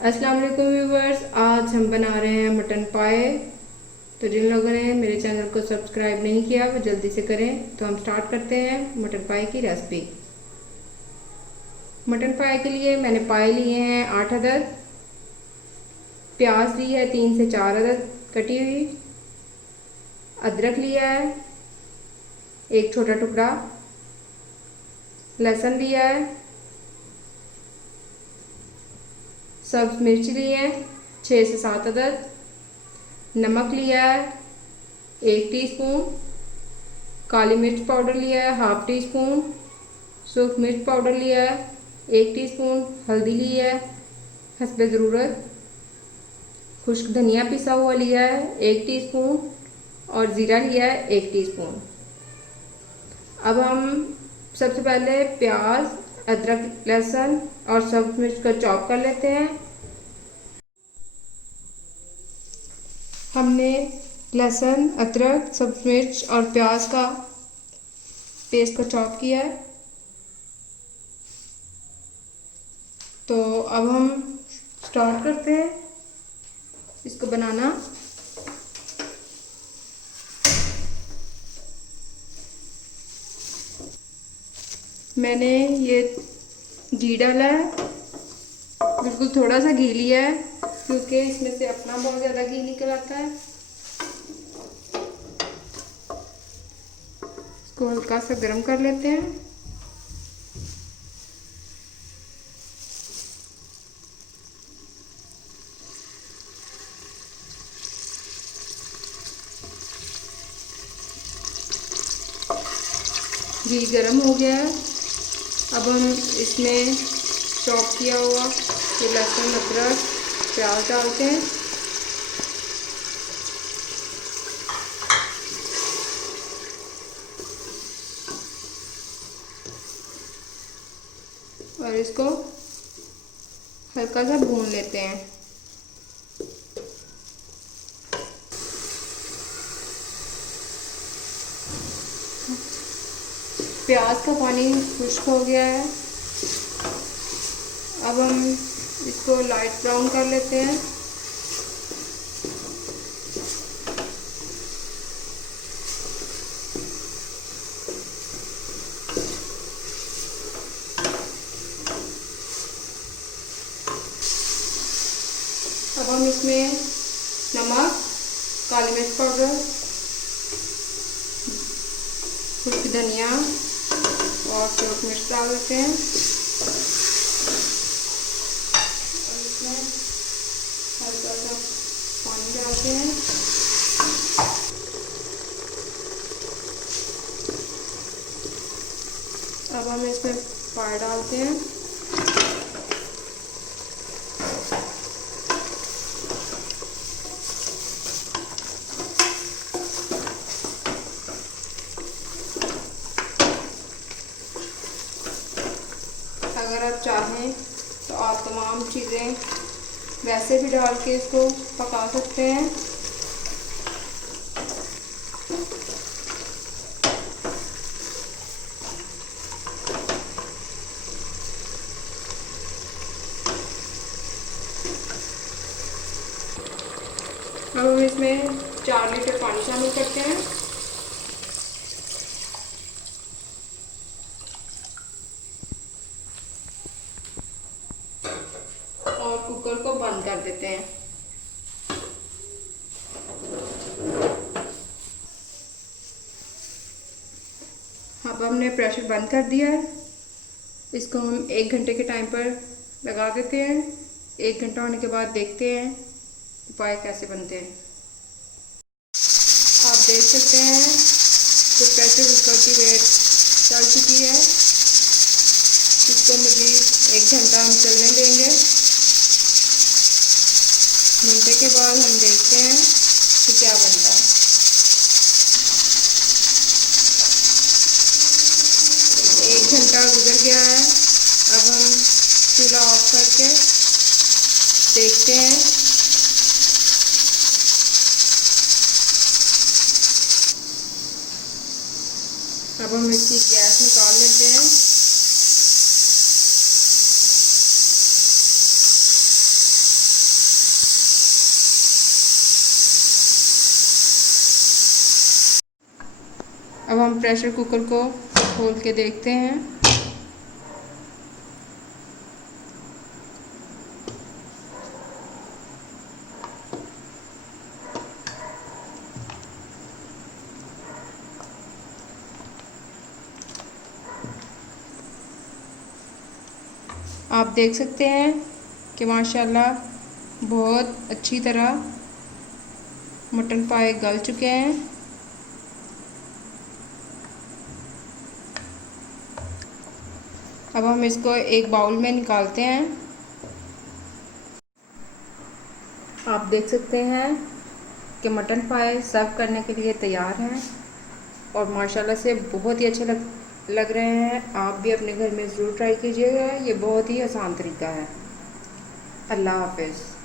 अस्सलाम वालेकुम व्यूवर्स। आज हम बना रहे हैं मटन पाए। तो जिन लोगों ने मेरे चैनल को सब्सक्राइब नहीं किया वो जल्दी से करें। तो हम स्टार्ट करते हैं मटन पाए की रेसिपी। मटन पाए के लिए मैंने पाए लिए हैं 8 अदद, प्याज ली है 3 से 4 अदद कटी हुई, अदरक लिया है एक छोटा टुकड़ा, लहसुन लिया है, सब्ज मिर्च ली है 6 से 7 अदद, नमक लिया है 1 टीस्पून, काली मिर्च पाउडर लिया है हाफ टी स्पून, सूख मिर्च पाउडर लिया है 1 टीस्पून, हल्दी ली है हस्बे ज़रूरत, खुश्क धनिया पिसा हुआ लिया है 1 टीस्पून और ज़ीरा लिया है 1 टीस्पून। अब हम सबसे पहले प्याज, अदरक, लहसुन और सब्ज मिर्च का चॉप कर लेते हैं। हमने लहसुन, अदरक, सब्ज मिर्च और प्याज का पेस्ट को चॉप किया है। तो अब हम स्टार्ट करते हैं इसको बनाना। मैंने ये घी डाला है, बिल्कुल थोड़ा सा घी लिया है क्योंकि इसमें से अपना बहुत ज़्यादा घी निकल आता है। इसको हल्का सा गर्म कर लेते हैं। घी गर्म हो गया है। अब हम इसमें चॉप किया हुआ ये लहसुन, अदरक, प्याज डालते हैं। और इसको हल्का सा भून लेते हैं। प्याज का पानी खुश्क हो गया है। अब हम इसको लाइट ब्राउन कर लेते हैं। अब हम इसमें नमक, काली मिर्च पाउडर, खुश्क धनिया और सूख मिर्च डाल देते हैं। और इसमें हल्का सा पानी डालते हैं। अब हम इसमें पाए डालते हैं। अगर आप चाहें तो आप तमाम चीज़ें वैसे भी डाल के इसको पका सकते हैं। अब हम इसमें 4 लीटर पानी शामिल करते हैं। और कुकर को बंद कर देते हैं। अब हमने प्रेशर बंद कर दिया है। इसको हम 1 घंटे के टाइम पर लगा देते हैं। 1 घंटा होने के बाद देखते हैं पाए कैसे बनते हैं। आप देख सकते हैं तो प्रेशर कुकर की रेट चल चुकी है। इसको मज़ीद 1 घंटा हम चलने देंगे। घंटे के बाद हम देखते हैं कि क्या बनता है। 1 घंटा गुजर गया है। अब हम चूल्हा ऑफ करके देखते हैं। अब हम इसकी गैस निकाल लेते हैं। हम प्रेशर कुकर को खोल के देखते हैं। आप देख सकते हैं कि माशाल्लाह बहुत अच्छी तरह मटन पाए गल चुके हैं। अब हम इसको एक बाउल में निकालते हैं। आप देख सकते हैं कि मटन पाए सर्व करने के लिए तैयार हैं और माशाल्लाह से बहुत ही अच्छे लग रहे हैं। आप भी अपने घर में ज़रूर ट्राई कीजिएगा, ये बहुत ही आसान तरीका है। अल्लाह हाफ़िज़।